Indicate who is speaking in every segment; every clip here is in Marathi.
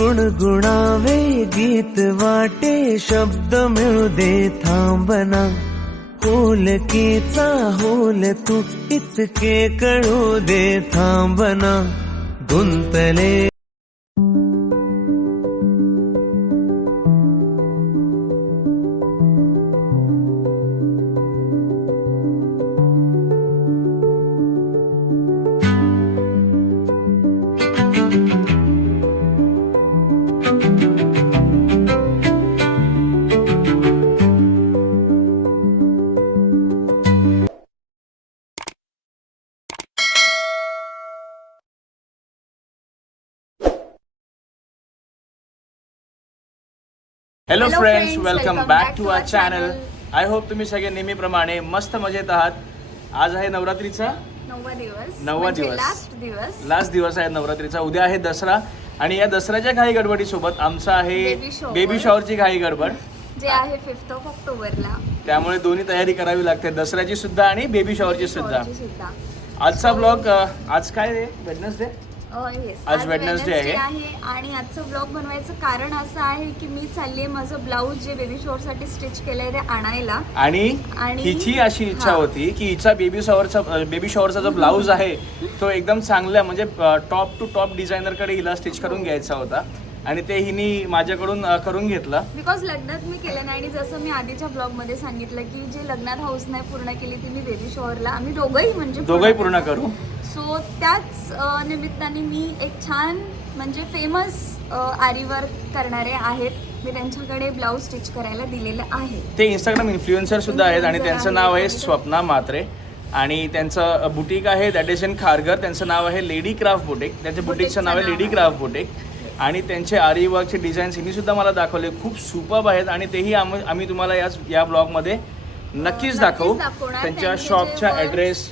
Speaker 1: गुणगुणावे गीत वाटे शब्द मिळू दे थांबना. होलकीचा होल तू इतके कळू दे थांबना. गुंतले
Speaker 2: hello friends welcome back to
Speaker 3: our
Speaker 2: channel. I hope तुम्ही सगळे नेहमीप्रमाणे मस्त मजेत आहात. आज आहे नवरात्रीचा?
Speaker 3: नववा दिवस.
Speaker 2: नववा
Speaker 3: म्हणजे
Speaker 2: दिवस.
Speaker 3: लास्ट दिवस.
Speaker 2: लास्ट दिवस आहे नवरात्रीचा. उद्या आहे दसरा. आणि या दसऱ्याच्या घाई गडबडीसोबत आमचा आहे
Speaker 3: shower.
Speaker 2: बेबी शॉवरची घाई गडबड.
Speaker 3: जे आहे फिफ्थ ऑफ ऑक्टोबरला
Speaker 2: त्यामुळे दोन्ही तयारी करावी लागते. दसऱ्याची सुद्धा आणि बेबी शॉवरची सुद्धा. आजचा ब्लॉग आज काय वेडनेसडे. आज
Speaker 3: आज
Speaker 2: Wednesday आहे.
Speaker 3: आणि आजचं ब्लॉग बनवायचं कारण असं आहे की मी चालली माझं ब्लाऊज जे बेबी शोरसाठी स्टिच केलंय ते आणायला
Speaker 2: आणि
Speaker 3: आणि-
Speaker 2: हिची अशी इच्छा
Speaker 3: हा.
Speaker 2: होती की हिचा बेबी शॉवरचा बेबी शॉवरचा जो ब्लाऊज आहे तो एकदम चांगला म्हणजे टॉप टू टॉप डिझायनरकडे हिला स्टिच करून घ्यायचा होता आणि ते हिनी माझ्याकडून अ, करून घेतलं.
Speaker 3: बिकॉज लग्नात मी केलं नाही आणि जसं मी आधीच्या ब्लॉगमध्ये सांगितलं की जे लग्नात हाऊस नाही पूर्ण केली ती मी बेबी शॉवरला आम्ही दोघंही म्हणजे
Speaker 2: दोघंही पूर्ण करू?
Speaker 3: सो त्याच अ, निमित्ताने मी एक छान म्हणजे फेमस आरी वर्क करणारे आहेत. मी त्यांच्याकडे ब्लाऊज स्टिच करायला दिलेलं आहे.
Speaker 2: ते इंस्टाग्राम इन्फ्लुएन्सर सुद्धा आहेत आणि त्यांचं नाव आहे. स्वप्ना म्हात्रे. आणि त्यांचं बुटीक आहे दॅट इज इन खारघर त्यांचं नाव आहे लेडी क्राफ्ट बुटीक त्यांच्या बुटीकचं नाव आहे लेडी. क्राफ्ट बुटीक आणि त्यांचे आरी वर्कचे डिझाईन्स हिनी सुद्धा मला दाखवले खूप सुपब आहेत आणि तेही आम्ही आम्ही तुम्हाला याच या ब्लॉगमध्ये नक्कीच
Speaker 3: नक्कीच
Speaker 2: दाखवू. त्यांच्या शॉपच्या ॲड्रेस.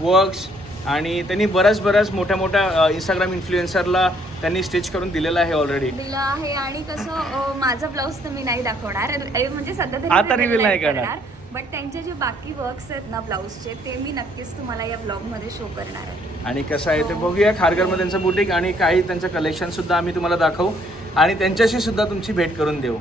Speaker 2: वर्क्स आणि त्यांनी बऱ्याच बऱ्याच मोठ्या मोठ्या इंस्टाग्राम इन्फ्लुएन्सरला त्यांनी स्टिच करून दिलेलं आहे ऑलरेडी
Speaker 3: दिलं आहे आणि कसं माझा ब्लाऊज तर मी नाही दाखवणार म्हणजे सध्या
Speaker 2: आता reveal नाही करणार.
Speaker 3: बट त्यांचे जे बाकी वर्क्स आहेत ना ब्लाऊजचे ते मी नक्कीच तुम्हाला या ब्लॉगमध्ये शो करणार आहे.
Speaker 2: आणि कसं आहे ते बघूया. खारघरमध्ये त्यांचं बुटीक आणि काही त्यांचं कलेक्शन सुद्धा आम्ही तुम्हाला दाखवू. आणि त्यांच्याशी सुद्धा तुमची भेट करून देऊ.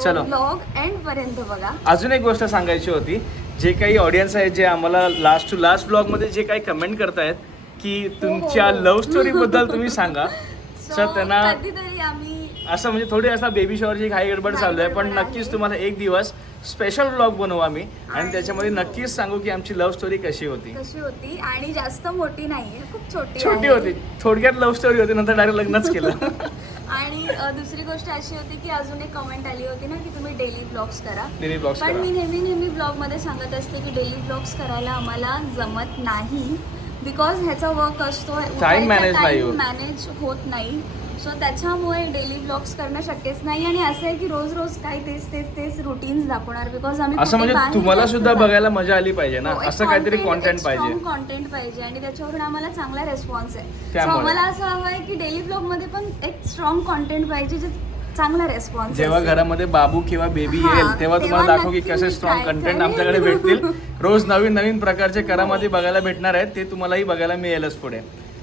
Speaker 2: चलो.
Speaker 3: ब्लॉग एंड पर्यंत बघा.
Speaker 2: अजून एक गोष्ट सांगायची होती. जे काही ऑडियन्स आहेत जे आम्हाला लास्ट टू लास्ट ब्लॉगमध्ये जे काही कमेंट करतायत की तुमच्या
Speaker 3: हो, हो.
Speaker 2: लव्ह स्टोरीबद्दल तुम्ही सांगा. सर त्यांना
Speaker 3: कधीतरी आम्ही
Speaker 2: असं म्हणजे थोडी असा बेबी शॉवरची घाई गडबड चालू आहे पण नक्कीच. तुम्हाला एक दिवस स्पेशल ब्लॉग बनवू आम्ही. आणि त्याच्यामध्ये नक्कीच सांगू की आमची लव्ह स्टोरी कशी होती.
Speaker 3: कशी होती आणि जास्त मोठी नाहीये खूप छोटी
Speaker 2: छोटी
Speaker 3: आहे.
Speaker 2: होती. थोडक्यात लव्ह स्टोरी होती नंतर डायरेक्ट लग्नच केलं.
Speaker 3: आणि अ, दुसरी गोष्ट अशी होती की अजून एक कमेंट आली होती ना की तुम्ही डेली ब्लॉग्स करा.
Speaker 2: डेली ब्लॉग्स
Speaker 3: पण
Speaker 2: करा.
Speaker 3: मी नेहमी नेहमी ब्लॉगमध्ये सांगत असते की डेली ब्लॉग्स करायला आम्हाला जमत नाही. बिकॉज ह्याचा वर्क असतो
Speaker 2: manage नाही होत.
Speaker 3: मॅनेज होत नाही. सो त्याच्यामुळे डेली ब्लॉग्स करणं शक्यच नाही आणि असं आहे की रोज रोज काही तेच तेच तेच रुटीन्स दाखवणार बिकॉज आम्ही
Speaker 2: असं म्हणजे तुम्हाला सुद्धा बघायला मजा आली पाहिजे ना?
Speaker 3: हो,
Speaker 2: असं काहीतरी कॉन्टेंट पाहिजे.
Speaker 3: content पाहिजे आणि त्याच्यावरून आम्हाला चांगला रेस्पॉन्स आहे.
Speaker 2: त्यामुळे.
Speaker 3: आम्हाला असं हवं आहे की डेली ब्लॉगमध्ये पण एक स्ट्रॉंग कॉन्टेंट पाहिजे जे चांगला रेस्पॉन्स
Speaker 2: जेव्हा घरामध्ये बाबू किंवा बेबी
Speaker 3: हा,
Speaker 2: येईल तेव्हा तुम्हाला दाखवू की कसे स्ट्रॉंग कंटेंट. आमच्याकडे भेटतील. रोज नवीन नवीन प्रकारचे करामध्ये बघायला भेटणार आहेत ते तुम्हालाही बघायला मिळेलच पुढे.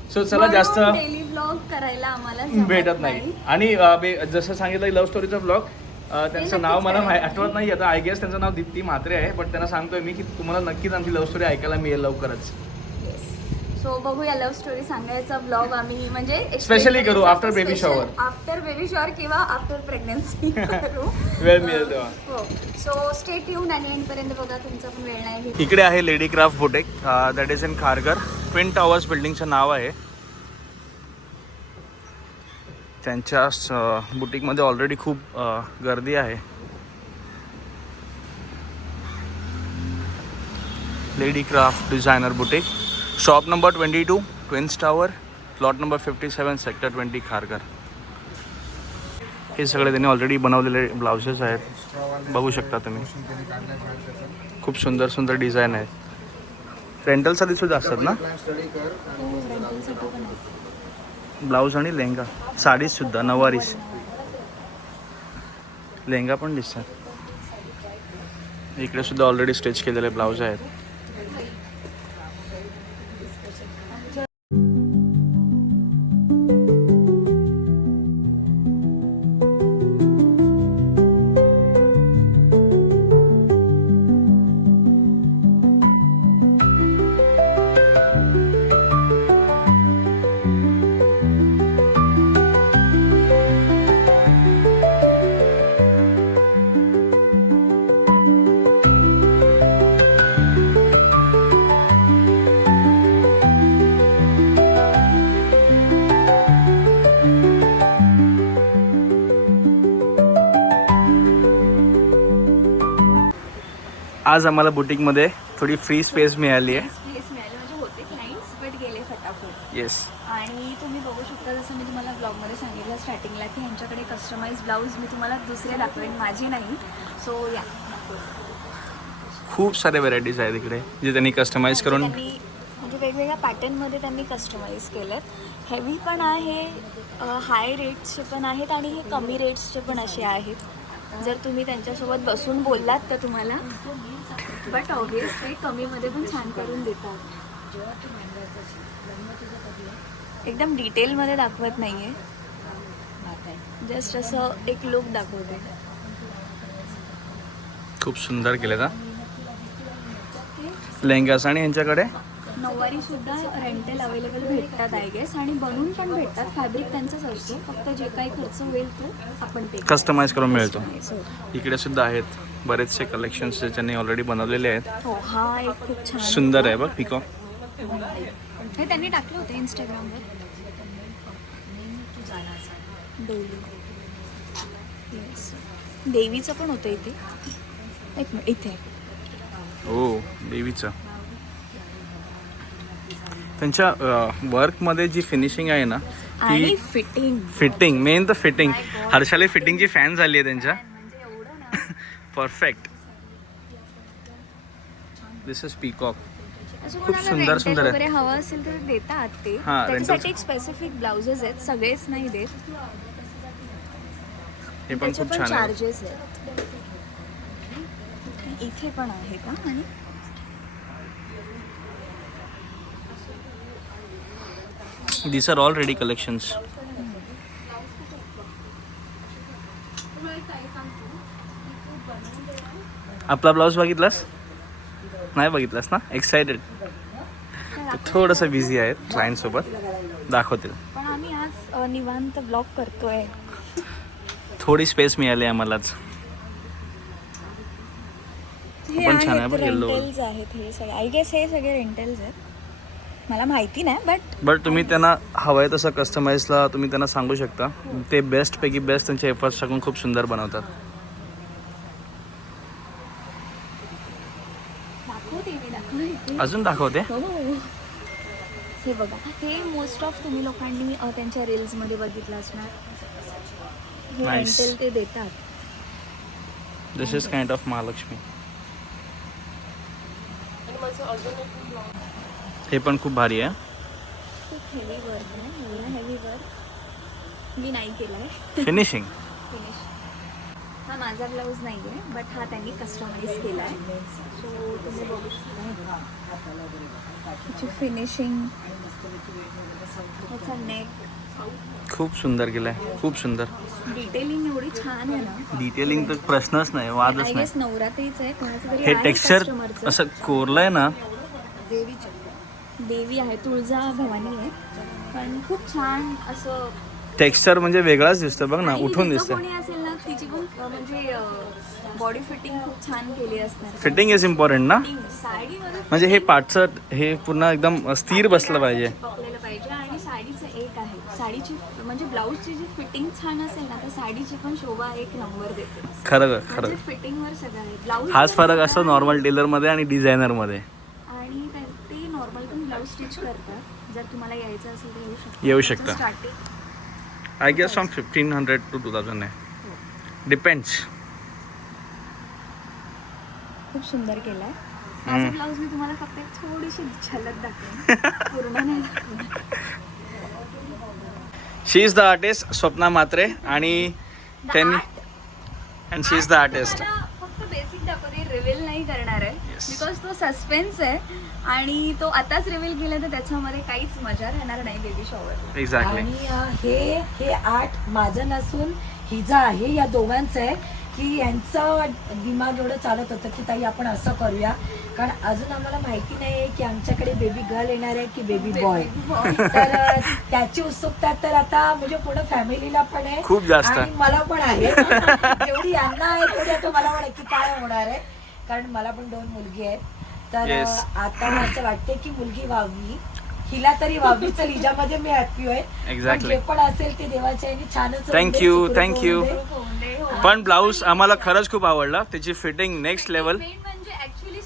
Speaker 2: सो चला जास्त
Speaker 3: डेली ब्लॉग करायला आम्हाला जमत
Speaker 2: भेटत नाही. आणि अ, बे- जसं सांगितलं लव्ह स्टोरीचा ब्लॉग त्यांचं
Speaker 3: नक्कीच
Speaker 2: नाव मला माहि- आठवत नाही. आता आय गेस त्यांचं नाव दीप्ती म्हात्रे आहे पण त्यांना सांगतोय मी की तुम्हाला नक्कीच आमची लव्ह स्टोरी ऐकायला मिळेल लवकरच.
Speaker 3: सो बघूया लव्ह स्टोरी सांगायचा ब्लॉग आम्ही म्हणजे
Speaker 2: Specially करू, after baby shower.
Speaker 3: After baby shower किंवा आफ्टर प्रेग्नन्सी करू.
Speaker 2: वेळ मिळेल तेव्हा.
Speaker 3: हो. सो स्टेट येऊन आणि पर्यंत बघा तुमचा पण वेळ नाही घेत
Speaker 2: इकडे आहे lady craft boutique that is in Kharghar twin towers बिल्डिंगचं नाव आहे. त्यांच्या बुटीकमध्ये ऑलरेडी खूप गर्दी आहे. Lady craft designer boutique shop number twenty two twins tower plot number fifty seven sector twenty Kharghar हे सगळे त्यांनी ऑलरेडी बनवलेले ब्लाउजेस आहेत. बघू शकता तुम्ही. खूप सुंदर सुंदर डिझाईन आहेत. रेंटलसाठी सुद्धा असतात ना? ब्लाऊज आणि लेहंगा. साडीज सुद्धा नवारीस लेहंगा पण दिसतात. इकडे सुद्धा ऑलरेडी स्टिच केलेले ब्लाऊज आहेत. आज आम्हाला बुटीकमध्ये थोडी फ्री स्पेस मिळाली आहे.
Speaker 3: प्लेस मिळाले म्हणजे होते क्लाइंट्स बट गेले फटाफट.
Speaker 2: येस
Speaker 3: आणि तुम्ही बघू शकता जसं मी तुम्हाला ब्लॉगमध्ये सांगितलं स्टार्टिंगला की ह्यांच्याकडे कस्टमाइज ब्लाऊज मी तुम्हाला दुसरे दाखवेन माझी नाही. सो या.
Speaker 2: खूप सारे व्हरायटीज आहेत इकडे जे त्यांनी कस्टमाइज करून
Speaker 3: त्यांनी म्हणजे वेगवेगळ्या पॅटर्नमध्ये त्यांनी कस्टमाइज केलं हेवी पण आहे हाय रेट्सचे पण आहेत आणि हे कमी रेट्सचे पण असे आहेत. जर तुम्ही त्यांच्यासोबत बसून बोललात तर तुम्हाला बट ऑब्वियस ते कमीमध्ये पण छान करून देतात. एकदम डिटेलमध्ये दाखवत नाही आहे जस्ट असं एक लुक दाखवते.
Speaker 2: खूप सुंदर केलं का लेहंगास आणि यांच्याकडे?
Speaker 3: नऊवारी सुद्धा रेंटल अवेलेबल भेटतात आय गेस आणि बनवून पण भेटतात. फॅब्रिक त्यांचाच असतो. फक्त जे काही खर्च होईल तो आपण पे
Speaker 2: कस्टमाइज करून मिळतो.
Speaker 3: हो.
Speaker 2: इकडे सुद्धा आहेत बरेचसे कलेक्शन्स ज्यांनी ऑलरेडी बनवलेले आहेत.
Speaker 3: हो हा एक खूप छान
Speaker 2: सुंदर आहे बघ पिको
Speaker 3: हे त्यांनी टाकले होते इंस्टाग्रामवर देवीचं पण होतं इथे. एक मिनिट इथे.
Speaker 2: हो देवीचं. त्यांच्या वर्कमध्ये जी फिनिशिंग आहे ना ती
Speaker 3: फिटिंग
Speaker 2: फिटिंग मेन तर फिटिंग. हर्षाला फिटिंगची फॅन झाली आहे त्यांच्या. परफेक्ट दिस इज पीकॉक खूप सुंदर- सुंदर आहे.
Speaker 3: हवं असेल तर देतात ते.
Speaker 2: हा,
Speaker 3: त्याच्यासाठी. एक स्पेसिफिक ब्लाउजेस आहेत सगळेच नाही देत.
Speaker 2: हे पण खूप छान
Speaker 3: चार्जेस आहेत. इथे पण आहे का? आणि
Speaker 2: this are already collections आपला ब्लाऊज बघितलास? नाही बघितलास ना? एक्सायटेड थोडंसं बिझी आहेत client सोबत. दाखवतील.
Speaker 3: पण आम्ही आज निवांत ब्लॉग करतोय.
Speaker 2: थोडी स्पेस मिळाली आम्हालाच.
Speaker 3: हे
Speaker 2: पण छान आहे
Speaker 3: हे आय गेस हे सगळे रेंटल्स आहेत. मला माहिती नाही बट
Speaker 2: बट तुम्ही त्यांना हवं आहे तसं कस्टमाइजला तुम्ही त्यांना सांगू शकता. ते बेस्टपैकी बेस्ट त्यांचे एफर्ट्स टाकून खूप सुंदर बनवतात.
Speaker 3: दाखवते मी दाखवते.
Speaker 2: अजून दाखवते?
Speaker 3: हो हे बघा हे मोस्ट ऑफ तुम्ही लोकांनी अ, त्यांच्या रील्समध्ये बघितलं असणार. हे
Speaker 2: Nice.
Speaker 3: ते देतात.
Speaker 2: This is kind of Mahalakshmi. हे पण खूप भारी आहे.
Speaker 3: खूप हेवी वर्क आहे. एवढा हेवी वर्क मी नाही केला आहे
Speaker 2: फिनिशिंग
Speaker 3: फिनिश हा माझा ब्लाऊज नाही आहे बट हा त्यांनी कस्टमाइज केला आहे सो तुम्ही बघू शकता. त्याची फिनिशिंग त्याचा नेक
Speaker 2: खूप सुंदर केलंय. खूप सुंदर.
Speaker 3: डिटेलिंग एवढी छान आहे ना.
Speaker 2: डिटेलिंग तर प्रश्नच नाही वादच नाही.
Speaker 3: नवरात्रीच आहे
Speaker 2: हे टेक्स्चर. असं कोरलंय ना.
Speaker 3: देवीचे देवी आहे तुळजा भवानी आहे. पण खूप छान असं
Speaker 2: टेक्स्चर म्हणजे वेगळाच दिसतं बघ ना
Speaker 3: आणि
Speaker 2: उठून
Speaker 3: तिचं
Speaker 2: दिसतं
Speaker 3: कोणी असेल ना तिची पण अ, म्हणजे बॉडी फिटिंग खूप छान केली असणार.
Speaker 2: फिटिंग इज इम्पॉर्टंट ना?
Speaker 3: Fitting,
Speaker 2: म्हणजे हे पाठचं हे पूर्ण एकदम स्थिर बसलं पाहिजे.
Speaker 3: पकडलेलं पाहिजे आणि साडीचं एक आहे. साडीची म्हणजे ब्लाऊजची जी फिटिंग छान असेल ना तर साडीची पण शोभा एक नंबर देते.
Speaker 2: खरं खरं
Speaker 3: म्हणजे फिटिंगवर सगळं आहे. ब्लाऊज
Speaker 2: हाच फरक असतो नॉर्मल टेलरमध्ये आणि डिझायनरमध्ये
Speaker 3: आणि ते- ते नॉर्मल पण ब्लाऊज स्टिच करतात. जर तुम्हाला यायचं असेल तर येऊ शकता.
Speaker 2: येऊ शकता.
Speaker 3: Starting
Speaker 2: I guess from fifteen hundred to two thousand आहे. डिपेंड्स
Speaker 3: खूप सुंदर केलाय. माझा ब्लाऊज मी तुम्हाला फक्त एक थोडीशी झलक दाखवेन. पूर्ण नाही दाखवणार.
Speaker 2: She is the artist Swapna Matre आणि त्यांनी and she is the artist
Speaker 3: फक्त बेसिक दाखवते रिव्हील नाही करणार आहे. बिकॉज तो सस्पेन्स आहे आणि तो आताच रिव्हील केला तर त्याच्यामध्ये काहीच मजा राहणार नाही बेबी शॉवर
Speaker 2: एक्झॅक्टली
Speaker 4: आणि अ, हे हे आर्ट माझं नसून हिचं आहे या दोघांचं आहे की यांचं दिमाग एवढं चालत होतं की ताई आपण असं करूया. कारण अजून आम्हाला माहिती नाही आहे की आमच्याकडे बेबी गर्ल येणार आहे की बेबी बॉय तर अ, त्याची उत्सुकता तर आता म्हणजे पुढे फॅमिलीला पण आहे.
Speaker 2: खूप जास्त.
Speaker 4: आणि मला पण आहे. जेवढी यांना आहे तेवढी आता मला पण आहे की काय होणार आहे. कारण मला पण दोन मुलगी आहेत. तर
Speaker 2: Yes.
Speaker 4: आता असं वाटते की मुलगी व्हावी हिला तरी व्हावी. तर हिच्यामध्ये मी हॅपी आहे. जे पण असेल ते देवाच्या छानच होऊन
Speaker 2: Thank
Speaker 4: दे,
Speaker 2: you,
Speaker 4: सुखरूप
Speaker 2: thank
Speaker 4: होऊन
Speaker 2: you.
Speaker 4: दे.
Speaker 2: पण ब्लाऊज आम्हाला खरंच खूप आवडला. त्याची फिटिंग नेक्स्ट लेवल
Speaker 3: मेन म्हणजे ऍक्च्युली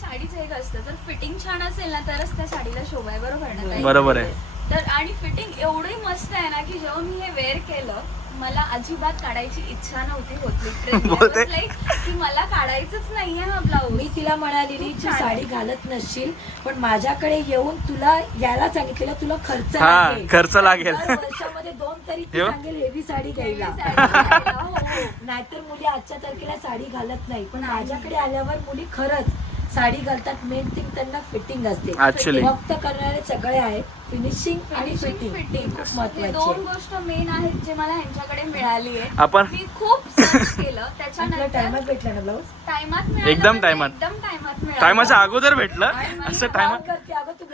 Speaker 3: असतं. जर फिटिंग छान असेल ना तरच त्या साडीला शोभा आहे बरोबर ना ताई?
Speaker 2: बरोबर आहे.
Speaker 3: तर आणि फिटिंग एवढी मस्त आहे ना की जेव्हा मी हे वेअर केलं मला अजिबात काढायची इच्छा नव्हती होत की मला काढायचंच नाहीये हा ब्लाऊज
Speaker 4: मी तिला म्हणालेली तू साडी. घालत नसशील पण माझ्याकडे येऊन तुला यायला सांगितलेलं तुला खर्च
Speaker 2: हा,
Speaker 4: लागेल.
Speaker 2: खर्च लागेल.
Speaker 4: दर वर्षामध्ये दोन तरी ती. सांगेल हेवी साडी घ्यायला
Speaker 3: हो.
Speaker 4: नाहीतर मुली आजच्या तारखेला साडी घालत नाही पण माझ्याकडे आल्यावर मुली खरंच साडी घालतात मेन थिंग त्यांना फिटिंग असते.
Speaker 2: Actually.
Speaker 4: फक्त करणारे सगळे आहेत. फिनिशिंग आणि फिटिंग
Speaker 3: फिटिंग
Speaker 4: खूप
Speaker 3: हे
Speaker 4: महत्वाची
Speaker 3: दोन गोष्ट मेन आहेत जे मला ह्यांच्याकडे मिळाली आहे
Speaker 2: आपण-
Speaker 3: मी खूप सर्च केलं.
Speaker 4: आपल्या
Speaker 3: त्याच्यानंतर
Speaker 4: टायमात भेटला ना ब्लाऊज?
Speaker 3: टायमात मिळालं
Speaker 2: एकदम
Speaker 3: म्हणजे
Speaker 2: टायमात.
Speaker 3: एकदम टायमात मिळालं.
Speaker 2: टायमाच्या अगोदर भेटलं.
Speaker 4: आणि
Speaker 2: असं
Speaker 4: call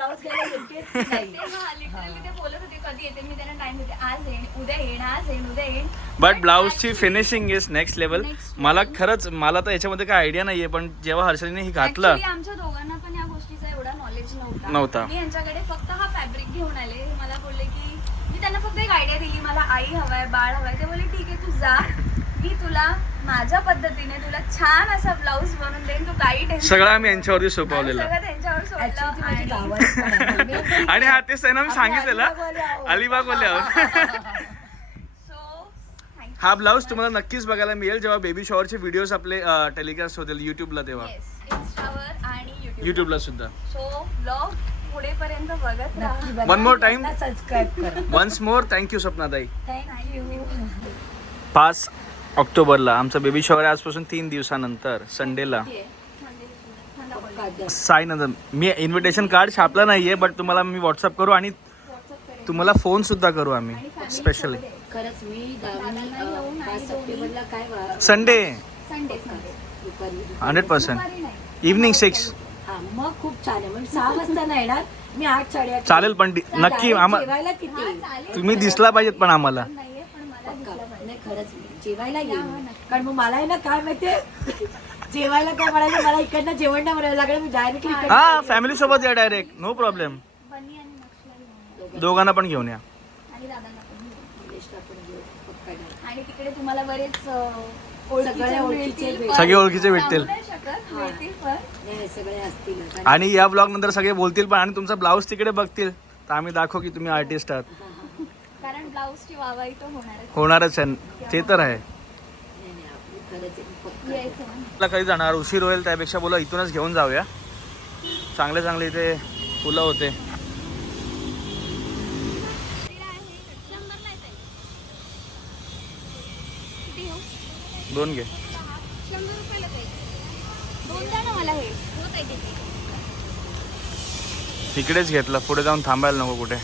Speaker 4: ब्लाऊज घ्यायला येतेस की नाही.
Speaker 3: ते हा लिटरली ते बोलत होते कधी येते? मी त्यांना टाइम देते आज येईन उद्या येईन आज येईन उद्या येईन.
Speaker 2: बट
Speaker 3: But
Speaker 2: ब्लाऊजची
Speaker 3: actually-
Speaker 2: finishing is next level मला. खरंच मला तर याच्यामध्ये काय आयडिया नाहीये पण जेव्हा हर्षलीने हे घातलं
Speaker 3: Actually आमच्या दोघांना पण या गोष्टीचा एवढा नॉलेज नव्हता.
Speaker 2: नव्हता.
Speaker 3: मी यांच्याकडे फक्त हा फॅब्रिक घेऊन आले. हे मला बोलले की मी त्यांना फक्त एक आयडिया दिली मला आई हवाय बाळ हवाय. ते बोलले ठीक आहे तू जा. मी तुला माझ्या पद्धतीने तुला छान असा ब्लाऊज बनवून देईन. तू काही टेन्शन
Speaker 2: सगळं आम्ही यांच्यावरती सोपवलेलं.
Speaker 3: सगळं त्यांच्यावर
Speaker 4: Actually ती
Speaker 3: सोडलं
Speaker 4: माझी
Speaker 3: आणि
Speaker 4: आहे.
Speaker 2: हा तेच आहे ना मी सांगितलेलं. अलिबाग बोलले आहोत.
Speaker 3: So thank you
Speaker 2: हा ब्लाऊज. तुम्हाला नक्कीच बघायला मिळेल जेव्हा बेबी शॉवरचे व्हिडिओज आपले टेलिकास्ट होतील युट्यूबला तेव्हा.
Speaker 3: आणि
Speaker 2: युट्यूबला सुद्धा.
Speaker 3: सो ब्लॉग पुढेपर्यंत बघत
Speaker 4: नक्की
Speaker 3: राहा
Speaker 4: बघा.
Speaker 2: One more time.
Speaker 4: सबस्क्राईब करा.
Speaker 2: वन्स मोर थँक्यू स्वप्नाताई
Speaker 4: थँक्यू
Speaker 2: पाच ऑक्टोबरला. आमचा बेबी शॉवर आहे आजपासून तीन दिवसानंतर संडेला साईनंतर मी इन्व्हिटेशन कार्ड छापलं नाहीये बट तुम्हाला मी व्हॉट्सअप करू आणि तुम्हाला फोन सुद्धा करू आम्ही स्पेशली संडे हंड्रेड पर्सेंट
Speaker 3: नाही.
Speaker 2: इव्हनिंग सिक्स
Speaker 4: मग खूप छान आहे. सहा वाजता नाही येणार. मी आठ साडेआठ
Speaker 2: चालेल पण नक्की
Speaker 4: direct
Speaker 2: आम्हा
Speaker 4: जेवायला तिथे
Speaker 3: चालेल
Speaker 2: तुम्ही दिसला पाहिजेत पण आम्हाला.
Speaker 4: नाही खरंच मी जेवायला येईन. कारण मग मला आहे ना काय माहितीये? जेवायला काय म्हणाले मला इकडनं जेवण नाही म्हणायला लागलं मी डायरेक्टली
Speaker 2: हा फॅमिली सोबत या डायरेक्ट नो प्रॉब्लेम. दोघांना पण घेऊन या.
Speaker 3: आणि दादांना पण घेऊन या. आणि तिकडे तुम्हाला बरेच
Speaker 4: सगळे ओळखीचे
Speaker 2: भेटतील. आणि या ब्लॉग नंतर सगळे बोलतील पण आणि तुमचा ब्लाऊज तिकडे बघतील. तर आम्ही दाखवू की तुम्ही आर्टिस्ट आहात.
Speaker 3: ब्लाऊजची वावाई तर होणारच.
Speaker 2: होणारच आहे. ते तर आहे.
Speaker 3: यायचं ना.
Speaker 2: आपला कधी जाणार? उशीर होईल त्यापेक्षा बोला इथूनच घेऊन जाऊया. चांगले चांगले इथे फुलं होते. दोन घे.
Speaker 3: दोन द्या ना मला हे
Speaker 2: तिकडेच घेतलं पुढे जाऊन थांबायला नको कुठे.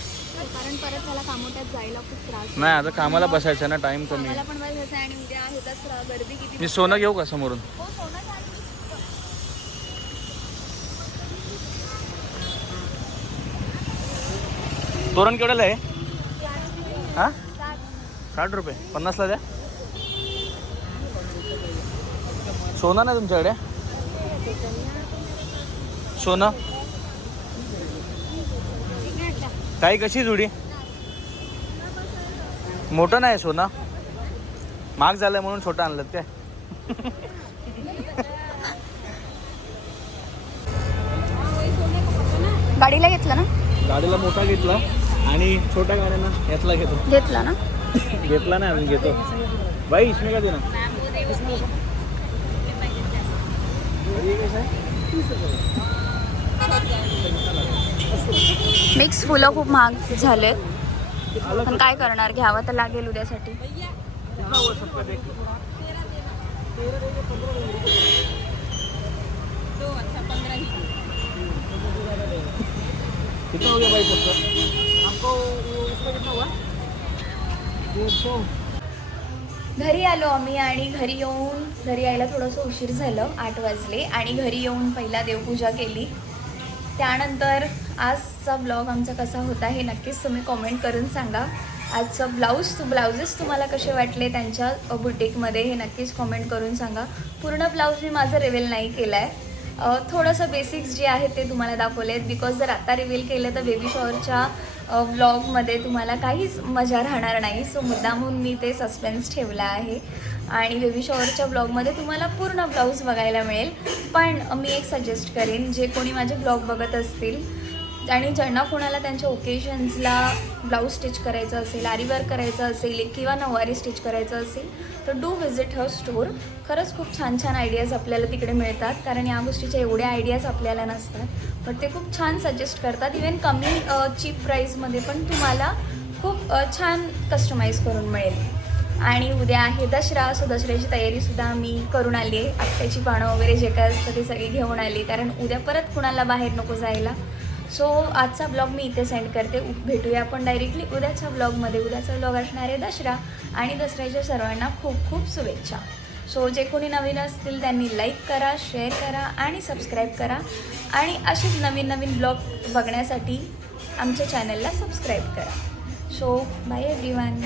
Speaker 3: कारण परत मला कामोट्यात जायला खूप त्रास
Speaker 2: नाही आता कामाला बसायचं ना टाइम कमी.
Speaker 3: मला
Speaker 2: आहे
Speaker 3: पण बसायचं आहे आणि उद्या गर्दी किती
Speaker 2: मी सोनं घेऊ का समोरून?
Speaker 3: हो सोनं घाल.
Speaker 2: तोरण केवढ्याला आहे? हा? साठ. रुपये. पन्नासला द्या. सोनं नाही तुमच्याकडे? सोनं? काही कशी जुडी? मोठं नाही सोनं. महाग झालंय म्हणून छोटं आणलं काय?
Speaker 3: गाडीला घेतलं ना?
Speaker 2: गाडीला मोठा घेतला आणि छोट्या गाड्यांना यातला घेतो
Speaker 3: घेतला ना?
Speaker 2: घेतला नाही अजून घेतो. बाई इसमें का देना
Speaker 3: मिक्स फुलं खूप महाग झालेत. पण काय करणार? घ्यावं तर लागेल उद्यासाठी. घरी आलो आम्ही आणि घरी येऊन घरी यायला थोडंसं उशीर झालं आठ वाजले. आणि घरी येऊन पहिला देवपूजा केली. त्यानंतर आजचा ब्लॉग आमचा कसा होता हे नक्कीच तुम्ही कॉमेंट करून सांगा. आजचं ब्लाऊज तू ब्लाउजेस तुम्हाला कसे वाटले त्यांच्या बुटीकमध्ये हे नक्कीच कॉमेंट करून सांगा. पूर्ण ब्लाऊज मी माझं रिव्हील नाही केला आहे थोडंसं बेसिक्स जे आहेत ते तुम्हाला दाखवले आहेत. बिकॉज जर आता रिव्हील केलं तर बेबी शॉवरच्या व्लॉगमध्ये तुम्हाला काहीच मजा राहणार नाही. सो मुद्दामून मी ते सस्पेन्स ठेवला आहे. आणि बेबी शॉवरच्या ब्लॉगमध्ये तुम्हाला पूर्ण ब्लाऊज बघायला मिळेल. पण मी एक सजेस्ट करेन जे कोणी माझे ब्लॉग बघत असतील आणि ज्यांना कोणाला त्यांच्या ओकेजन्सला ब्लाऊज स्टिच करायचं असेल आरीवर करायचं असेल किंवा नऊवारी स्टिच करायचं असेल तर डू व्हिजिट हर स्टोर खरंच खूप छान छान आयडियाज आपल्याला तिकडे मिळतात. कारण या गोष्टीच्या एवढ्या आयडियाज आपल्याला नसतात. पण ते खूप छान सजेस्ट करतात. इवन कमी चीप प्राईजमध्ये पण तुम्हाला खूप छान कस्टमाइज करून मिळेल. आणि उद्या आहे दसरा. सो दसऱ्याची तयारीसुद्धा मी करून आली आहे. आत्याची पानं वगैरे जे काय असतं ते सगळी घेऊन आली कारण उद्या परत कुणाला बाहेर नको जायला. सो आजचा ब्लॉग मी इथे सेंड करते. भेटूया आपण डायरेक्टली उद्याच्या ब्लॉगमध्ये उद्याचा ब्लॉग असणार आहे दसरा आणि दसऱ्याच्या सर्वांना खूप खूप शुभेच्छा. सो जे कोणी नवीन असतील त्यांनी लाईक करा शेअर करा आणि सबस्क्राईब करा. आणि असेच नवीन नवीन ब्लॉग बघण्यासाठी आमच्या चॅनलला सबस्क्राईब करा. So bye every one